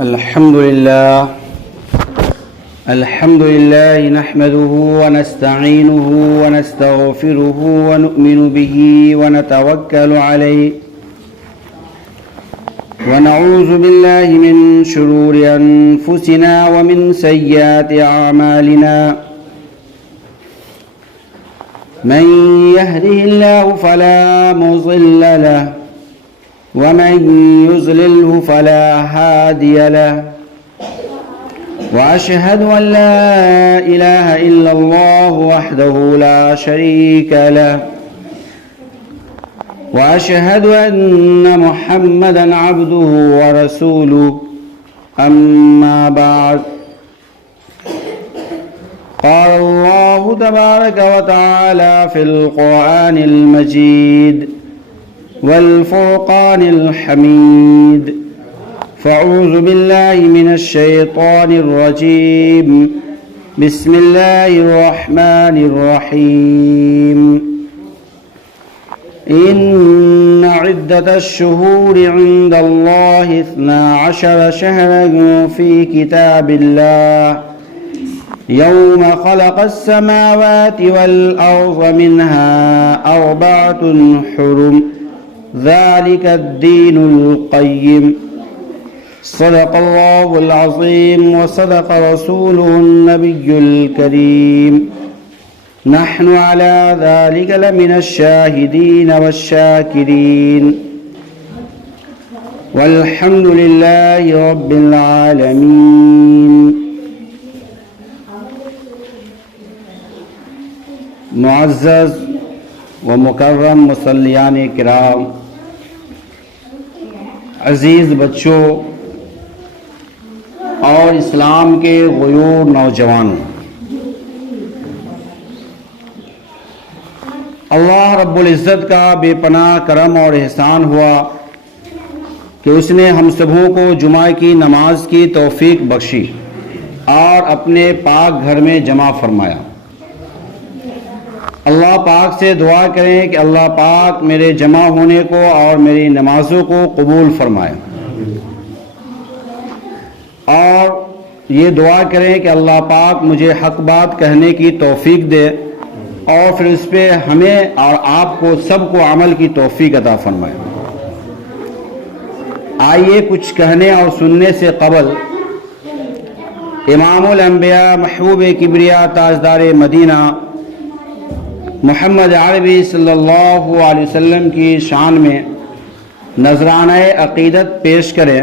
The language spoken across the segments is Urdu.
الحمد لله نحمده ونستعينه ونستغفره ونؤمن به ونتوكل عليه ونعوذ بالله من شرور أنفسنا ومن سيئات أعمالنا من يهده الله فلا مضل له ومن يضلله فلا هادي له وأشهد أن لا إله إلا الله وحده لا شريك له وأشهد أن محمدًا عبده ورسوله أما بعد قال الله تبارك وتعالى في القرآن المجيد والفرقان الحميد فأعوذ بالله من الشيطان الرجيم بسم الله الرحمن الرحيم إن عدة الشهور عند الله 12 شهرا في كتاب الله يوم خلق السماوات والأرض منها 4 حرم ذلك الدين القيم صدق الله العظيم وصدق رسوله النبي الكريم نحن على ذلك لمن الشاهدين والشاكرين والحمد لله رب العالمين. معزز و مکرم مصلیان کرام، عزیز بچوں اور اسلام کے غیور نوجوانوں، اللہ رب العزت کا بے پناہ کرم اور احسان ہوا کہ اس نے ہم سبوں کو جمعہ کی نماز کی توفیق بخشی اور اپنے پاک گھر میں جمع فرمایا۔ اللہ پاک سے دعا کریں کہ اللہ پاک میرے جمع ہونے کو اور میری نمازوں کو قبول فرمائے، اور یہ دعا کریں کہ اللہ پاک مجھے حق بات کہنے کی توفیق دے اور پھر اس پہ ہمیں اور آپ کو سب کو عمل کی توفیق عطا فرمائے۔ آئیے کچھ کہنے اور سننے سے قبل امام الانبیاء محبوب کبریا تاجدار مدینہ محمد عربی صلی اللہ علیہ وسلم کی شان میں نذرانہ عقیدت پیش کریں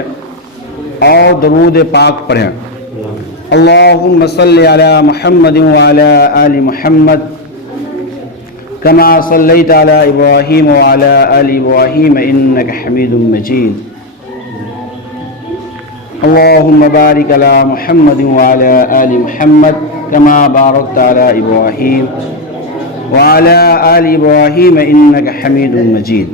اور درود پاک پڑھیں۔ اللہم صلی علی محمد وعلی آل محمد کما صلیت علی ابراہیم وعلی آل ابراہیم انک حمید مجید۔ اللہم بارک علی محمد وعلی آل محمد کما بارکت علی ابراہیم وعلى آل ابراہیم انک حمید مجید۔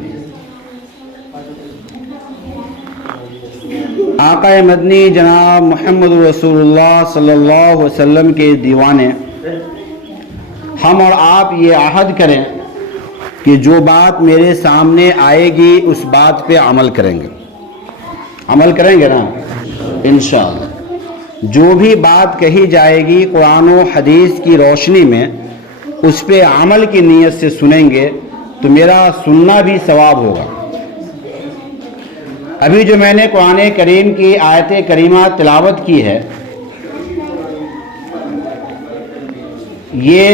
آقا مدنی جناب محمد رسول اللہ صلی اللہ علیہ وسلم کے دیوانے، ہم اور آپ یہ عہد کریں کہ جو بات میرے سامنے آئے گی اس بات پہ عمل کریں گے۔ عمل کریں گے نا انشاءاللہ۔ جو بھی بات کہی جائے گی قرآن و حدیث کی روشنی میں اس پہ عمل کی نیت سے سنیں گے تو میرا سننا بھی ثواب ہوگا۔ ابھی جو میں نے قرآن کریم کی آیت کریمہ تلاوت کی ہے، یہ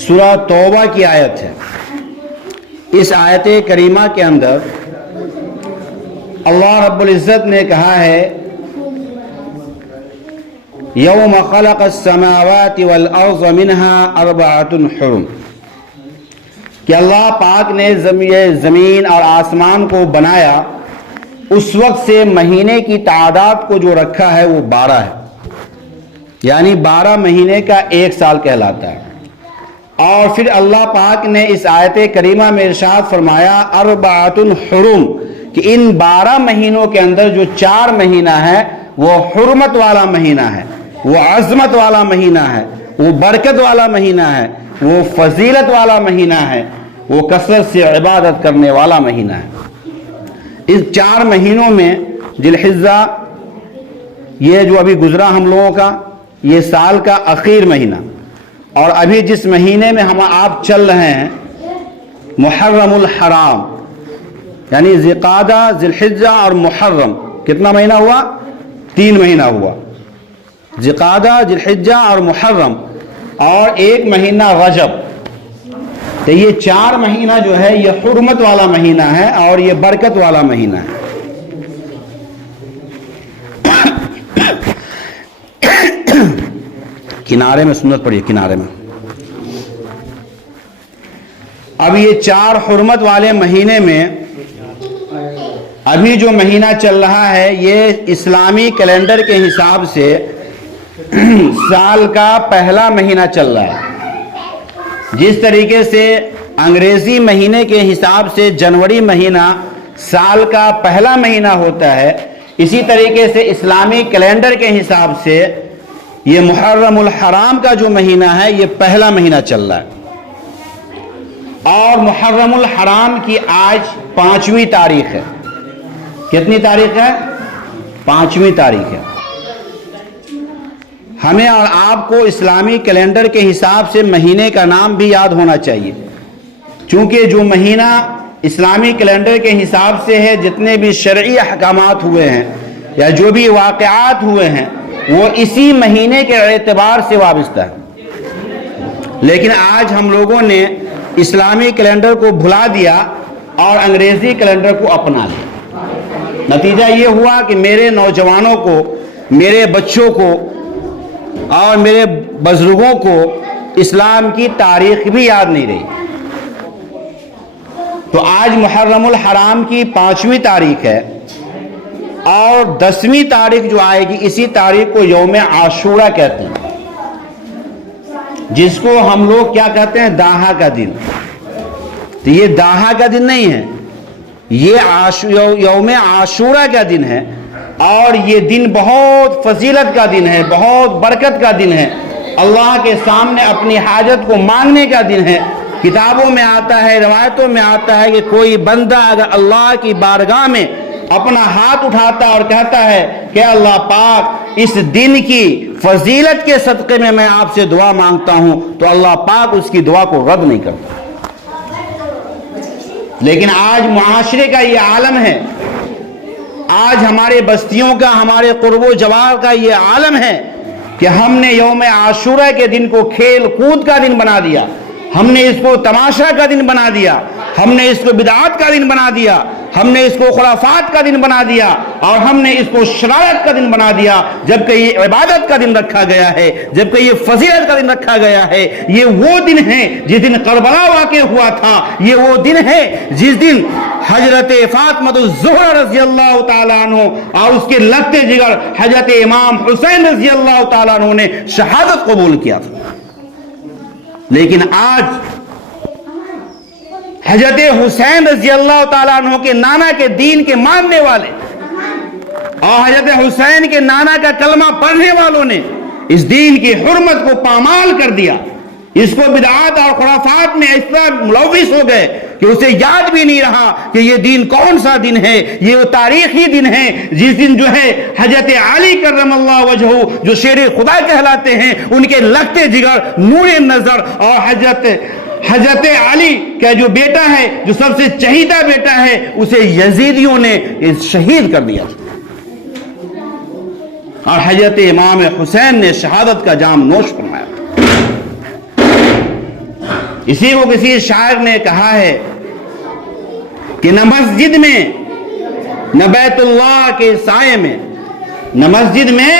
سورہ توبہ کی آیت ہے۔ اس آیت کریمہ کے اندر اللہ رب العزت نے کہا ہے یوم خلق السماوات والارض منها 4 حرم، کہ اللہ پاک نے زمین اور آسمان کو بنایا، اس وقت سے مہینے کی تعداد کو جو رکھا ہے وہ 12 ہے، یعنی 12 مہینے کا 1 سال کہلاتا ہے۔ اور پھر اللہ پاک نے اس آیت کریمہ میں ارشاد فرمایا 4 حرم، کہ ان 12 مہینوں کے اندر جو 4 مہینہ ہے وہ حرمت والا مہینہ ہے، وہ عظمت والا مہینہ ہے، وہ برکت والا مہینہ ہے، وہ فضیلت والا مہینہ ہے، وہ کثرت سے عبادت کرنے والا مہینہ ہے۔ اس 4 مہینوں میں ذی الحجہ، یہ جو ابھی گزرا ہم لوگوں کا یہ سال کا آخر مہینہ، اور ابھی جس مہینے میں ہم آپ چل رہے ہیں محرم الحرام، یعنی ذوالقعدہ، ذی الحجہ اور محرم، کتنا مہینہ ہوا؟ 3 مہینہ ہوا، ذوالقعدہ، ذی الحجہ اور محرم، اور 1 مہینہ رجب۔ تو یہ 4 مہینہ جو ہے یہ حرمت والا مہینہ ہے اور یہ برکت والا مہینہ ہے۔ کنارے میں سنت پڑھیے، کنارے میں۔ اب یہ 4 حرمت والے مہینے میں ابھی جو مہینہ چل رہا ہے یہ اسلامی کیلنڈر کے حساب سے سال کا پہلا مہینہ چل رہا ہے۔ جس طریقے سے انگریزی مہینے کے حساب سے جنوری مہینہ سال کا پہلا مہینہ ہوتا ہے، اسی طریقے سے اسلامی کیلنڈر کے حساب سے یہ محرم الحرام کا جو مہینہ ہے یہ پہلا مہینہ چل رہا ہے، اور محرم الحرام کی آج 5ویں تاریخ ہے۔ کتنی تاریخ ہے؟ 5ویں تاریخ ہے۔ ہمیں اور آپ کو اسلامی کیلنڈر کے حساب سے مہینے کا نام بھی یاد ہونا چاہیے، چونکہ جو مہینہ اسلامی کیلنڈر کے حساب سے ہے، جتنے بھی شرعی احکامات ہوئے ہیں یا جو بھی واقعات ہوئے ہیں وہ اسی مہینے کے اعتبار سے وابستہ ہے۔ لیکن آج ہم لوگوں نے اسلامی کیلنڈر کو بھلا دیا اور انگریزی کیلنڈر کو اپنا لیا۔ نتیجہ یہ ہوا کہ میرے نوجوانوں کو، میرے بچوں کو اور میرے بزرگوں کو اسلام کی تاریخ بھی یاد نہیں رہی۔ تو آج محرم الحرام کی 5ویں تاریخ ہے، اور 10ویں تاریخ جو آئے گی اسی تاریخ کو یوم عاشورہ کہتے ہیں، جس کو ہم لوگ کیا کہتے ہیں؟ داہا کا دن۔ تو یہ داہا کا دن نہیں ہے، یہ یوم عاشورہ کا دن ہے، اور یہ دن بہت فضیلت کا دن ہے، بہت برکت کا دن ہے، اللہ کے سامنے اپنی حاجت کو مانگنے کا دن ہے۔ کتابوں میں آتا ہے، روایتوں میں آتا ہے کہ کوئی بندہ اگر اللہ کی بارگاہ میں اپنا ہاتھ اٹھاتا اور کہتا ہے کہ اللہ پاک اس دن کی فضیلت کے صدقے میں میں آپ سے دعا مانگتا ہوں، تو اللہ پاک اس کی دعا کو رد نہیں کرتا۔ لیکن آج معاشرے کا یہ عالم ہے، آج ہمارے بستیوں کا، ہمارے قرب و جوار کا یہ عالم ہے کہ ہم نے یوم عاشورہ کے دن کو کھیل کود کا دن بنا دیا، ہم نے اس کو تماشا کا دن بنا دیا، ہم نے اس کو بدعات کا دن بنا دیا، ہم نے اس کو خرافات کا دن بنا دیا، اور ہم نے اس کو شرارت کا دن بنا دیا، جبکہ یہ عبادت کا دن رکھا گیا ہے، جبکہ یہ فضیلت کا دن رکھا گیا ہے۔ یہ وہ دن ہے جس دن کربلا واقع ہوا تھا، یہ وہ دن ہے جس دن حضرت فاطمہ الزہرا رضی اللہ تعالیٰ عنہ اور اس کے لگتے جگر حضرت امام حسین رضی اللہ تعالیٰ عنہ نے شہادت قبول کیا تھا۔ لیکن آج حضرت حسین رضی اللہ تعالیٰ عنہ کے نانا کے دین کے ماننے والے اور حضرت حسین کے نانا کا کلمہ پڑھنے والوں نے اس دین کی حرمت کو پامال کر دیا، اس کو بدعات اور خرافات میں اس طرح ملوث ہو گئے کہ اسے یاد بھی نہیں رہا کہ یہ دین کون سا دن ہے۔ یہ وہ تاریخی دن ہے جس دن جو ہے حضرت علی کرم اللہ وجہہ جو شیر خدا کہلاتے ہیں، ان کے لگتے جگر، نور نظر، اور حضرت علی کا جو بیٹا ہے، جو سب سے چہیدہ بیٹا ہے، اسے یزیدیوں نے شہید کر دیا، اور حضرت امام حسین نے شہادت کا جام نوش فرمایا۔ اسی کو کسی شاعر نے کہا ہے کہ نہ مسجد میں نہ بیت اللہ کے سائے میں، نہ مسجد میں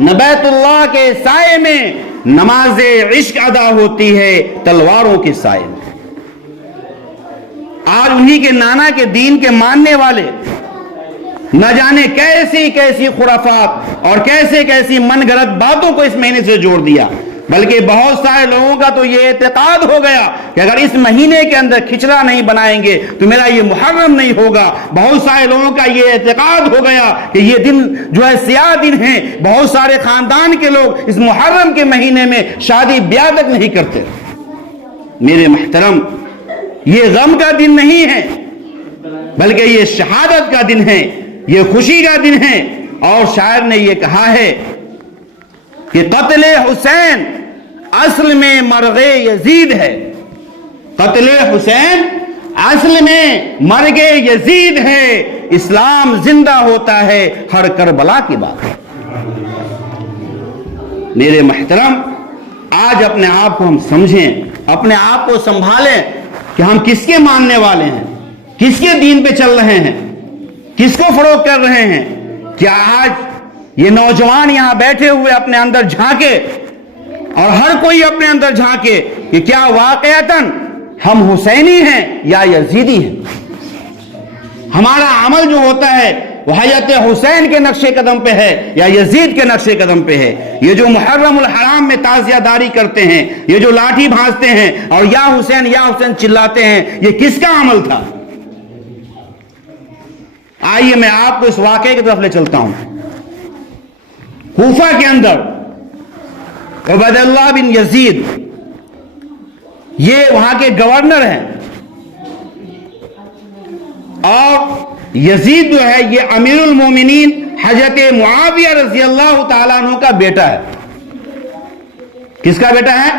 نہ بیت اللہ کے سائے میں نماز عشق ادا ہوتی ہے تلواروں کے سائے میں۔ آج انہی کے نانا کے دین کے ماننے والے نہ جانے کیسی کیسی خرافات اور کیسی من گھڑت باتوں کو اس مہینے سے جوڑ دیا، بلکہ بہت سارے لوگوں کا تو یہ اعتقاد ہو گیا کہ اگر اس مہینے کے اندر کھچڑا نہیں بنائیں گے تو میرا یہ محرم نہیں ہوگا۔ بہت سارے لوگوں کا یہ اعتقاد ہو گیا کہ یہ دن جو ہے سیاہ دن ہے، بہت سارے خاندان کے لوگ اس محرم کے مہینے میں شادی بیاہ تک نہیں کرتے۔ میرے محترم، یہ غم کا دن نہیں ہے، بلکہ یہ شہادت کا دن ہے، یہ خوشی کا دن ہے، اور شاعر نے یہ کہا ہے کہ قتل حسین اصل میں مرغ یزید ہے، قتل حسین اصل میں مرغ یزید ہے، اسلام زندہ ہوتا ہے ہر کربلا کی بات ہے۔ میرے محترم، آج اپنے آپ کو ہم سمجھیں، اپنے آپ کو سنبھالیں کہ ہم کس کے ماننے والے ہیں، کس کے دین پہ چل رہے ہیں، کس کو فروغ کر رہے ہیں۔ کیا آج یہ نوجوان یہاں بیٹھے ہوئے اپنے اندر جھانکے اور ہر کوئی اپنے اندر جھانکے کہ کیا واقعتاً ہم حسینی ہیں یا یزیدی ہیں؟ ہمارا عمل جو ہوتا ہے وہ حضرت حسین کے نقش قدم پہ ہے یا یزید کے نقش قدم پہ ہے؟ یہ جو محرم الحرام میں تعزیہ داری کرتے ہیں، یہ جو لاٹھی بھانستے ہیں اور یا حسین چلاتے ہیں، یہ کس کا عمل تھا؟ آئیے میں آپ کو اس واقعے کی طرف لے چلتا ہوں۔ کوفہ کے اندر عبید اللہ بن یزید یہ وہاں کے گورنر ہیں، اور یزید جو ہے یہ امیر المومنین حضرت معاویہ رضی اللہ تعالیٰ عنہ کا بیٹا ہے۔ کس کا بیٹا ہے؟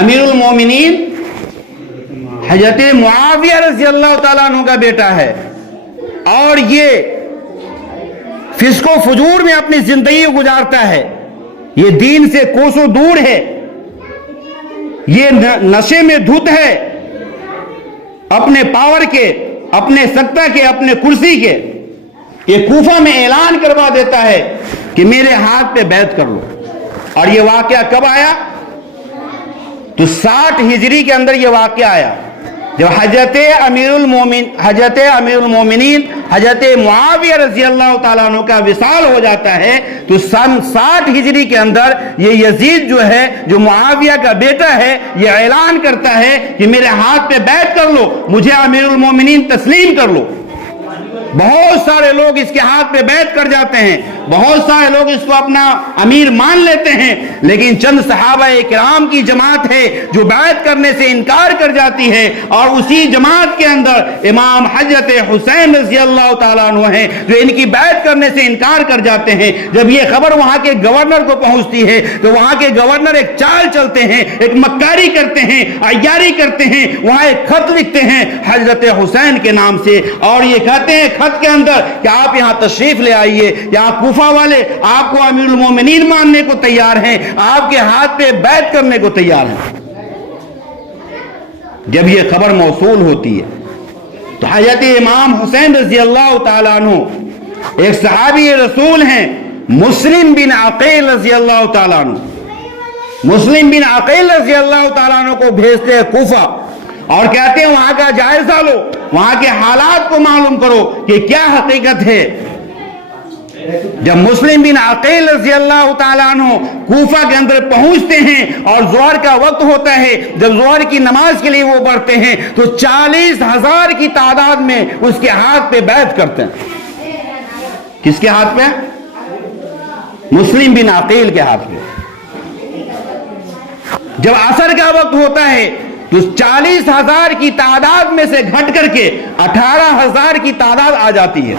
امیر المومنین حضرت معاویہ رضی اللہ تعالیٰ عنہ کا بیٹا ہے، اور یہ فسق و فجور میں اپنی زندگی گزارتا ہے، یہ دین سے کوسوں دور ہے، یہ نشے میں دھت ہے، اپنے پاور کے، اپنے سکتا کے، اپنے کرسی کے۔ یہ کوفہ میں اعلان کروا دیتا ہے کہ میرے ہاتھ پہ بیعت کر لو۔ اور یہ واقعہ کب آیا؟ تو 60 ہجری کے اندر یہ واقعہ آیا، جب حضرت امیر المومنین حضرت معاویہ رضی اللہ تعالیٰ عنہ کا وصال ہو جاتا ہے، تو سن 60 ہجری کے اندر یہ یزید جو ہے، جو معاویہ کا بیٹا ہے، یہ اعلان کرتا ہے کہ میرے ہاتھ پہ بیعت کر لو، مجھے امیر المومنین تسلیم کر لو۔ بہت سارے لوگ اس کے ہاتھ پہ بیعت کر جاتے ہیں، بہت سارے لوگ اس کو اپنا امیر مان لیتے ہیں، لیکن چند صحابہ کرام کی جماعت ہے جو بیعت کرنے سے انکار کر جاتی ہے، اور اسی جماعت کے اندر امام حضرت حسین رضی اللہ تعالیٰ عنہ ہیں جو ان کی بیعت کرنے سے انکار کر جاتے ہیں۔ جب یہ خبر وہاں کے گورنر کو پہنچتی ہے تو وہاں کے گورنر ایک چال چلتے ہیں، ایک مکاری کرتے ہیں، عیاری کرتے ہیں، وہاں ایک خط لکھتے ہیں حضرت حسین کے نام سے، اور یہ کہتے ہیں خط کے اندر کہ آپ یہاں تشریف لے آئیے، یہاں کوفہ والے آپ کو امیر المومنین ماننے کو تیار ہیں، آپ کے ہاتھ پہ بیعت کرنے کو تیار ہیں۔ جب یہ خبر موصول ہوتی ہے تو حضرت امام حسین رضی اللہ تعالیٰ عنہ ایک صحابی رسول ہیں مسلم بن عقیل رضی اللہ تعالیٰ عنہ، مسلم بن عقیل رضی اللہ تعالیٰ عنہ کو بھیجتے ہیں کوفہ، اور کہتے ہیں وہاں کا جائزہ لو، وہاں کے حالات کو معلوم کرو کہ کیا حقیقت ہے۔ جب مسلم بن عقیل رضی اللہ تعالیٰ عنہ کوفہ کے اندر پہنچتے ہیں اور ظہر کا وقت ہوتا ہے، جب ظہر کی نماز کے لیے وہ بڑھتے ہیں تو 40,000 کی تعداد میں اس کے ہاتھ پہ بیعت کرتے ہیں۔ کس کے ہاتھ پہ؟ مسلم بن عقیل کے ہاتھ پہ۔ جب عصر کا وقت ہوتا ہے تو 40,000 کی تعداد میں سے گھٹ کر کے 18,000 کی تعداد آ جاتی ہے۔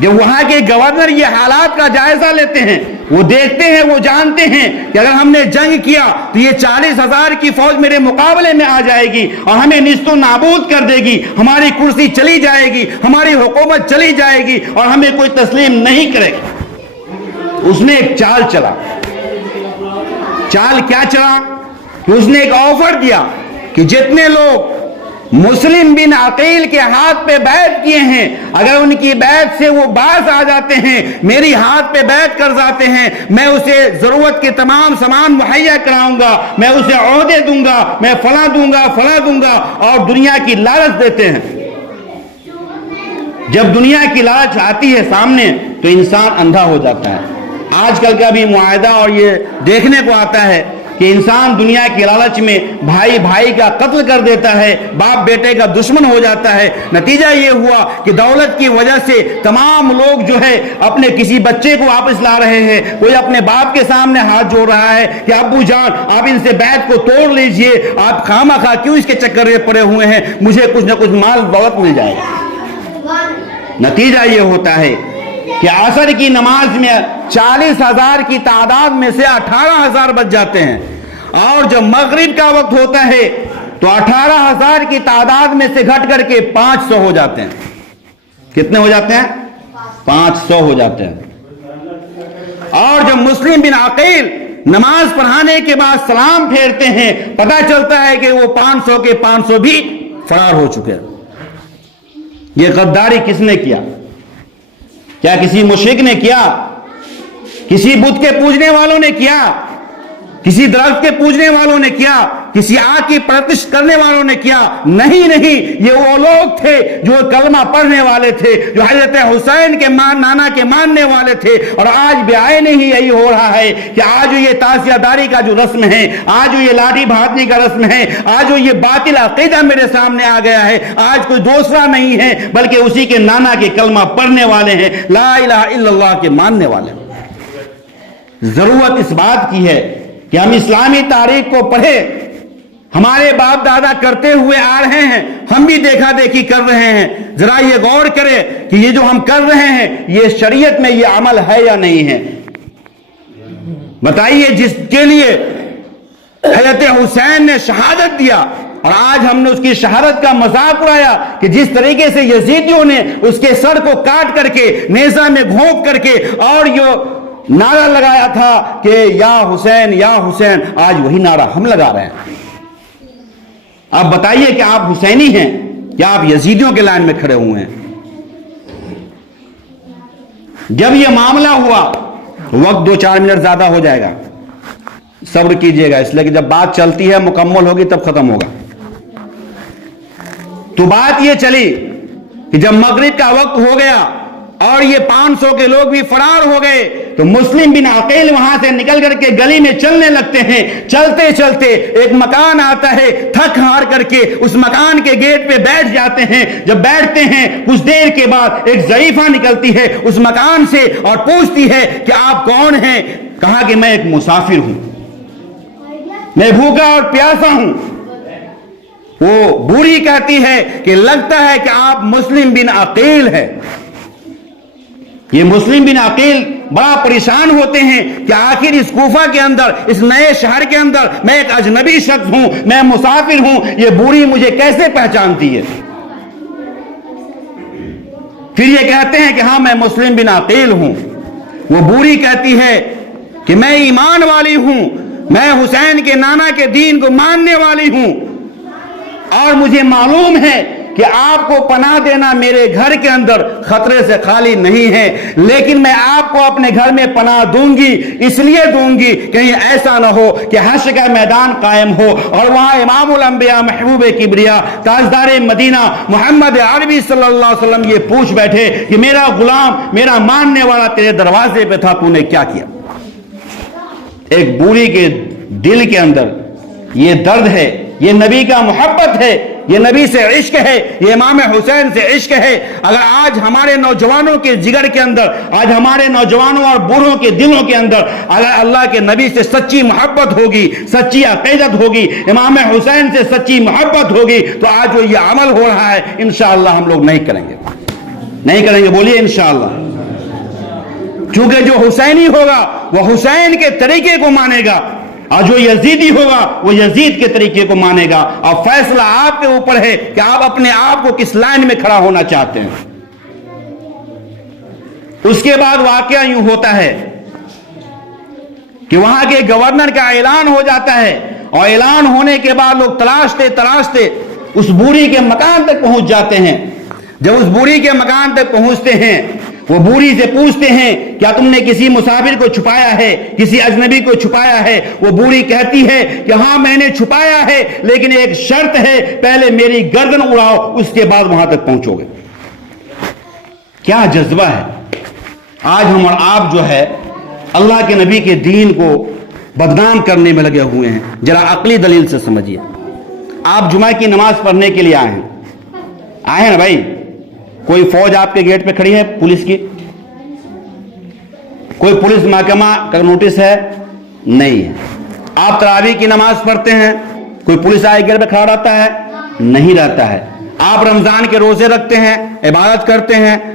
جب وہاں کے گورنر یہ حالات کا جائزہ لیتے ہیں، وہ دیکھتے ہیں، وہ جانتے ہیں کہ اگر ہم نے جنگ کیا تو یہ 40,000 کی فوج میرے مقابلے میں آ جائے گی اور ہمیں نیست و نابود کر دے گی، ہماری کرسی چلی جائے گی، ہماری حکومت چلی جائے گی اور ہمیں کوئی تسلیم نہیں کرے گا۔ اس نے ایک چال چلا۔ چال کیا چلا؟ کہ اس نے ایک آفر دیا کہ جتنے لوگ مسلم بن عقیل کے ہاتھ پہ بیعت کیے ہیں، اگر ان کی بیعت سے وہ باز آ جاتے ہیں، میری ہاتھ پہ بیعت کر جاتے ہیں، میں اسے ضرورت کے تمام سامان مہیا کراؤں گا، میں اسے عہدے دوں گا، میں فلاں دوں گا، فلاں دوں گا، اور دنیا کی لالچ دیتے ہیں۔ جب دنیا کی لالچ آتی ہے سامنے تو انسان اندھا ہو جاتا ہے۔ آج کل کا بھی معاہدہ اور یہ دیکھنے کو آتا ہے کہ انسان دنیا کی لالچ میں بھائی بھائی کا قتل کر دیتا ہے، باپ بیٹے کا دشمن ہو جاتا ہے۔ نتیجہ یہ ہوا کہ دولت کی وجہ سے تمام لوگ جو ہے اپنے کسی بچے کو واپس لا رہے ہیں، کوئی اپنے باپ کے سامنے ہاتھ جوڑ رہا ہے کہ ابو جان آپ ان سے بیعت کو توڑ لیجئے، آپ خامہ خواہ کیوں اس کے چکر میں پڑے ہوئے ہیں، مجھے کچھ نہ کچھ مال دولت مل جائے گا۔ نتیجہ یہ ہوتا ہے کہ عصر کی نماز میں 40,000 کی تعداد میں سے 18,000 بچ جاتے ہیں، اور جب مغرب کا وقت ہوتا ہے تو 18,000 کی تعداد میں سے گھٹ کر کے 500 ہو جاتے ہیں۔ کتنے ہو جاتے ہیں؟ 500 ہو جاتے ہیں۔ اور جب مسلم بن عقیل نماز پڑھانے کے بعد سلام پھیرتے ہیں، پتہ چلتا ہے کہ وہ 500 کے 500 بھی فرار ہو چکے ہیں۔ یہ غداری کس نے کیا؟ کیا کسی مشرک نے کیا؟ کسی بت کے پوجنے والوں نے کیا؟ کسی درخت کے پوجنے والوں نے کیا؟ کسی آگ کی پرستش کرنے والوں نے کیا؟ نہیں نہیں، یہ وہ لوگ تھے جو کلمہ پڑھنے والے تھے، جو حضرت حسین کے نانا کے ماننے والے تھے۔ اور آج بھی آئے نہیں یہی ہو رہا ہے کہ آج یہ تعزیہ داری کا جو رسم ہے، آج یہ لاٹھی بھانجنے کا رسم ہے، آج یہ باطل عقیدہ میرے سامنے آ گیا ہے، آج کوئی دوسرا نہیں ہے بلکہ اسی کے نانا کے کلمہ پڑھنے والے ہیں، لا الہ الا اللہ کے ماننے والے ہیں۔ ضرورت اس بات کی ہے کہ ہم اسلامی تاریخ کو پڑھیں۔ ہمارے باپ دادا کرتے ہوئے آ رہے ہیں، ہم بھی دیکھا دیکھی کر رہے ہیں۔ ذرا یہ غور کریں کہ یہ جو ہم کر رہے ہیں یہ شریعت میں یہ عمل ہے یا نہیں ہے؟ بتائیے، جس کے لیے حضرت حسین نے شہادت دیا اور آج ہم نے اس کی شہادت کا مذاق اڑایا کہ جس طریقے سے یزیدیوں نے اس کے سر کو کاٹ کر کے نیزہ میں گھونپ کر کے اور یہ نعرہ لگایا تھا کہ یا حسین یا حسین، آج وہی نعرہ ہم لگا رہے ہیں۔ آپ بتائیے کہ آپ حسینی ہیں یا آپ یزیدیوں کے لائن میں کھڑے ہوئے ہیں؟ جب یہ معاملہ ہوا، وقت 2-4 منٹ زیادہ ہو جائے گا، صبر کیجئے گا، اس لیے کہ جب بات چلتی ہے مکمل ہوگی تب ختم ہوگا۔ تو بات یہ چلی کہ جب مغرب کا وقت ہو گیا اور یہ 500 کے لوگ بھی فرار ہو گئے تو مسلم بن عقیل وہاں سے نکل کر کے گلی میں چلنے لگتے ہیں۔ چلتے چلتے ایک مکان آتا ہے، تھک ہار کر کے اس مکان کے گیٹ پہ بیٹھ جاتے ہیں۔ جب بیٹھتے ہیں کچھ دیر کے بعد ایک ضعیفہ نکلتی ہے اس مکان سے اور پوچھتی ہے کہ آپ کون ہیں؟ کہا کہ میں ایک مسافر ہوں، میں بھوکا اور پیاسا ہوں۔ وہ بوڑھی کہتی ہے کہ لگتا ہے کہ آپ مسلم بن عقیل ہے۔ یہ مسلم بن عقیل بڑا پریشان ہوتے ہیں کہ آخر اس کوفہ کے اندر، اس نئے شہر کے اندر میں ایک اجنبی شخص ہوں، میں مسافر ہوں، یہ بوڑھی مجھے کیسے پہچانتی ہے؟ پھر یہ کہتے ہیں کہ ہاں میں مسلم بن عقیل ہوں۔ وہ بوڑھی کہتی ہے کہ میں ایمان والی ہوں، میں حسین کے نانا کے دین کو ماننے والی ہوں، اور مجھے معلوم ہے کہ آپ کو پناہ دینا میرے گھر کے اندر خطرے سے خالی نہیں ہے، لیکن میں آپ کو اپنے گھر میں پناہ دوں گی، اس لیے دوں گی کہیں ایسا نہ ہو کہ حشر کا میدان قائم ہو اور وہاں امام الانبیاء محبوب کبریا تاجدار مدینہ محمد عربی صلی اللہ علیہ وسلم یہ پوچھ بیٹھے کہ میرا غلام، میرا ماننے والا تیرے دروازے پہ تھا، تو نے کیا کیا؟ ایک بوڑھی کے دل کے اندر یہ درد ہے، یہ نبی کا محبت ہے، یہ نبی سے عشق ہے، یہ امام حسین سے عشق ہے۔ اگر آج ہمارے نوجوانوں کے جگر کے اندر، آج ہمارے نوجوانوں اور بوڑھوں کے دلوں کے اندر اگر اللہ کے نبی سے سچی محبت ہوگی، سچی عقیدت ہوگی، امام حسین سے سچی محبت ہوگی، تو آج جو یہ عمل ہو رہا ہے انشاءاللہ ہم لوگ نہیں کریں گے، نہیں کریں گے، بولیے انشاءاللہ۔ چونکہ جو حسینی ہوگا وہ حسین کے طریقے کو مانے گا، اور جو یزیدی ہوگا وہ یزید کے طریقے کو مانے گا، اور فیصلہ آپ کے اوپر ہے کہ آپ اپنے آپ کو کس لائن میں کھڑا ہونا چاہتے ہیں۔ اس کے بعد واقعہ یوں ہوتا ہے کہ وہاں کے گورنر کا اعلان ہو جاتا ہے، اور اعلان ہونے کے بعد لوگ تلاشتے تلاشتے اس بوڑھی کے مکان تک پہنچ جاتے ہیں۔ جب اس بوڑھی کے مکان تک پہنچتے ہیں، وہ بوڑھی سے پوچھتے ہیں کیا تم نے کسی مسافر کو چھپایا ہے، کسی اجنبی کو چھپایا ہے؟ وہ بوڑھی کہتی ہے کہ ہاں میں نے چھپایا ہے، لیکن ایک شرط ہے، پہلے میری گردن اڑاؤ اس کے بعد وہاں تک پہنچو گے۔ کیا جذبہ ہے! آج ہم اور آپ جو ہے اللہ کے نبی کے دین کو بدنام کرنے میں لگے ہوئے ہیں۔ ذرا عقلی دلیل سے سمجھیے۔ آپ جمعہ کی نماز پڑھنے کے لیے آئے ہیں نا بھائی؟ کوئی فوج آپ کے گیٹ پہ کھڑی ہے پولیس کی؟ کوئی پولیس محکمہ کا نوٹس ہے؟ نہیں ہے۔ آپ تراویح کی نماز پڑھتے ہیں، کوئی پولیس آئے گیٹ پہ کھڑا رہتا ہے؟ نہیں رہتا ہے۔ آپ رمضان کے روزے رکھتے ہیں، عبادت کرتے ہیں،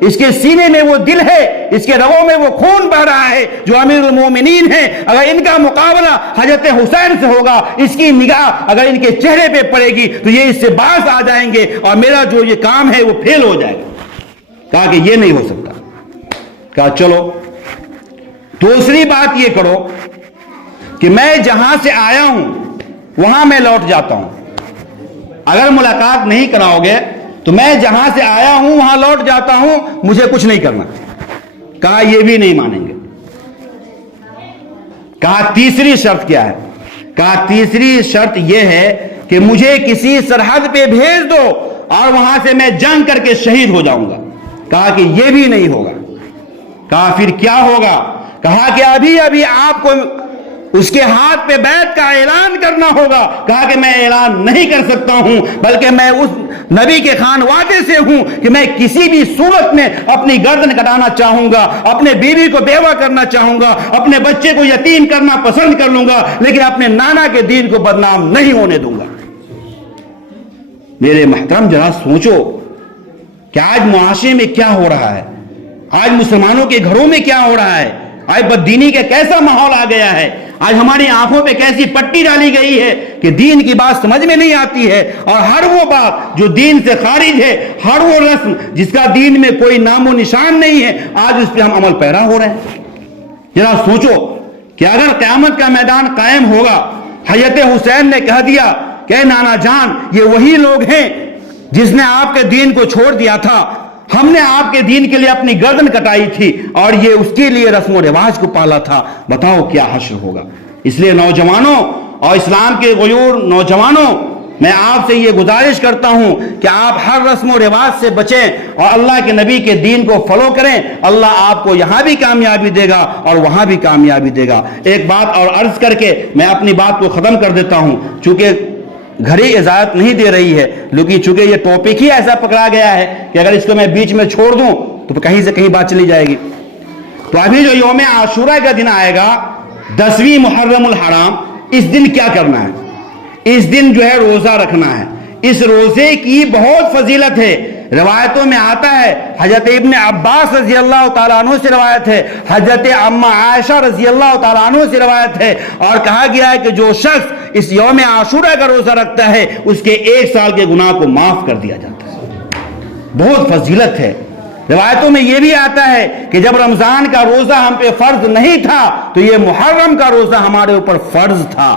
اس کے سینے میں وہ دل ہے، اس کے رگوں میں وہ خون بہ رہا ہے جو امیر المومنین ہیں، اگر ان کا مقابلہ حضرت حسین سے ہوگا، اس کی نگاہ اگر ان کے چہرے پہ پڑے گی تو یہ اس سے باز آ جائیں گے اور میرا جو یہ کام ہے وہ فیل ہو جائے گا۔ کہا کہ یہ نہیں ہو سکتا۔ کہا چلو دوسری بات یہ کرو کہ میں جہاں سے آیا ہوں وہاں میں لوٹ جاتا ہوں، اگر ملاقات نہیں کراؤ گے تو میں جہاں سے آیا ہوں وہاں لوٹ جاتا ہوں، مجھے کچھ نہیں کرنا۔ کہا یہ بھی نہیں مانیں گے۔ کہا تیسری شرط کیا ہے؟ کہا تیسری شرط یہ ہے کہ مجھے کسی سرحد پہ بھیج دو اور وہاں سے میں جنگ کر کے شہید ہو جاؤں گا۔ کہا کہ یہ بھی نہیں ہوگا۔ کہا پھر کیا ہوگا؟ کہا کہ ابھی ابھی آپ کو اس کے ہاتھ پہ بیعت کا اعلان کرنا ہوگا۔ کہا کہ میں اعلان نہیں کر سکتا ہوں، بلکہ میں اس نبی کے خانوادے سے ہوں کہ میں کسی بھی صورت میں اپنی گردن کٹانا چاہوں گا، اپنے بیوی کو بیوہ کرنا چاہوں گا، اپنے بچے کو یتیم کرنا پسند کر لوں گا، لیکن اپنے نانا کے دین کو بدنام نہیں ہونے دوں گا۔ میرے محترم ذرا سوچو کہ آج معاشرے میں کیا ہو رہا ہے، آج مسلمانوں کے گھروں میں کیا ہو رہا ہے، آج بددینی کا کیسا ماحول آ گیا ہے، آج ہماری آنکھوں پہ کیسی پٹی ڈالی گئی ہے کہ دین کی بات سمجھ میں نہیں آتی ہے، اور ہر وہ بات جو دین سے خارج ہے، ہر وہ رسم جس کا دین میں کوئی نام و نشان نہیں ہے، آج اس پہ ہم عمل پیرا ہو رہے ہیں۔ ذرا سوچو کہ اگر قیامت کا میدان قائم ہوگا، حضرت حسین نے کہہ دیا کہ نانا جان یہ وہی لوگ ہیں جس نے آپ کے دین کو چھوڑ دیا تھا، ہم نے آپ کے دین کے لیے اپنی گردن کٹائی تھی اور یہ اس کے لیے رسم و رواج کو پالا تھا، بتاؤ کیا حشر ہوگا۔ اس لیے نوجوانوں اور اسلام کے غیور نوجوانوں، میں آپ سے یہ گزارش کرتا ہوں کہ آپ ہر رسم و رواج سے بچیں اور اللہ کے نبی کے دین کو فالو کریں، اللہ آپ کو یہاں بھی کامیابی دے گا اور وہاں بھی کامیابی دے گا۔ ایک بات اور عرض کر کے میں اپنی بات کو ختم کر دیتا ہوں، چونکہ گھڑی اجازت نہیں دے رہی ہے، لیکن چونکہ یہ ٹاپک ہی ایسا پکڑا گیا ہے کہ اگر اس کو میں بیچ میں چھوڑ دوں تو کہیں سے کہیں بات چلی جائے گی۔ تو ابھی جو یوم عاشورہ کا دن آئے گا، 10ویں محرم الحرام، اس دن کیا کرنا ہے؟ اس دن جو ہے روزہ رکھنا ہے۔ اس روزے کی بہت فضیلت ہے، روایتوں میں آتا ہے، حضرت ابن عباس رضی اللہ تعالیٰ عنہ سے روایت ہے، حضرت اما عائشہ رضی اللہ تعالیٰ عنہ سے روایت ہے، اور کہا گیا ہے کہ جو شخص اس یوم عاشورہ کا روزہ رکھتا ہے اس کے 1 سال کے گناہ کو معاف کر دیا جاتا ہے۔ بہت فضیلت ہے۔ روایتوں میں یہ بھی آتا ہے کہ جب رمضان کا روزہ ہم پہ فرض نہیں تھا تو یہ محرم کا روزہ ہمارے اوپر فرض تھا،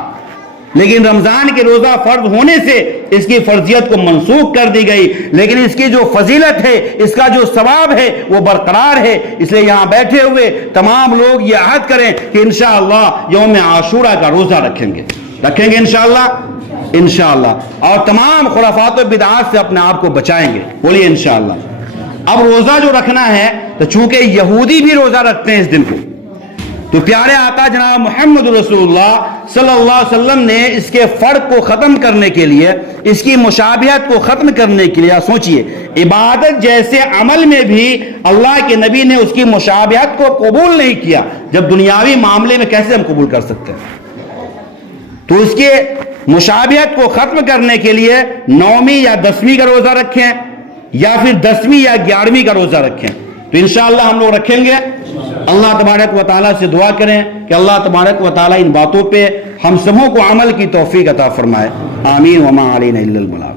لیکن رمضان کے روزہ فرض ہونے سے اس کی فرضیت کو منسوخ کر دی گئی، لیکن اس کی جو فضیلت ہے، اس کا جو ثواب ہے وہ برقرار ہے۔ اس لیے یہاں بیٹھے ہوئے تمام لوگ یہ عہد کریں کہ انشاءاللہ یوم عاشورہ کا روزہ رکھیں گے انشاءاللہ انشاءاللہ، اور تمام خرافات و بدعات سے اپنے آپ کو بچائیں گے، بولیے انشاءاللہ۔ اب روزہ جو رکھنا ہے تو چونکہ یہودی بھی روزہ رکھتے ہیں اس دن کو، تو پیارے آقا جناب محمد رسول اللہ صلی اللہ علیہ وسلم نے اس کے فرق کو ختم کرنے کے لیے، اس کی مشابہت کو ختم کرنے کے لیے، سوچئے عبادت جیسے عمل میں بھی اللہ کے نبی نے اس کی مشابہت کو قبول نہیں کیا، جب دنیاوی معاملے میں کیسے ہم قبول کر سکتے ہیں؟ تو اس کے مشابہت کو ختم کرنے کے لیے 9ویں یا 10ویں کا روزہ رکھیں، یا پھر 10ویں یا 11ویں کا روزہ رکھیں، تو انشاءاللہ ہم لوگ رکھیں گے۔ اللہ تبارک و تعالیٰ سے دعا کریں کہ اللہ تبارک و تعالیٰ ان باتوں پہ ہم سبوں کو عمل کی توفیق عطا فرمائے، آمین۔ وما علینا الا البلاغ۔